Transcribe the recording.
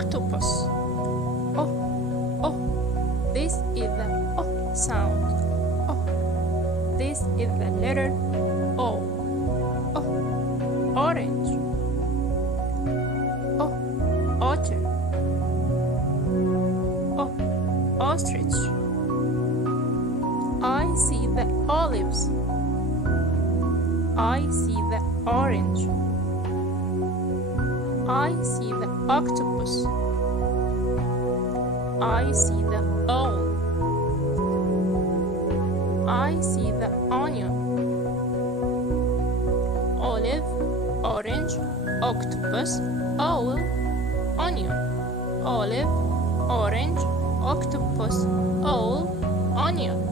octopus. Oh, oh, this is the O sound. Oh, this is the letter O. Oh, orange. Oh, otter. Oh, ostrich. I see the olives. I see the orange. I see the octopus. I see the owl. I see the onion. Olive, orange, octopus, owl, onion. Olive, orange, octopus, owl, onion.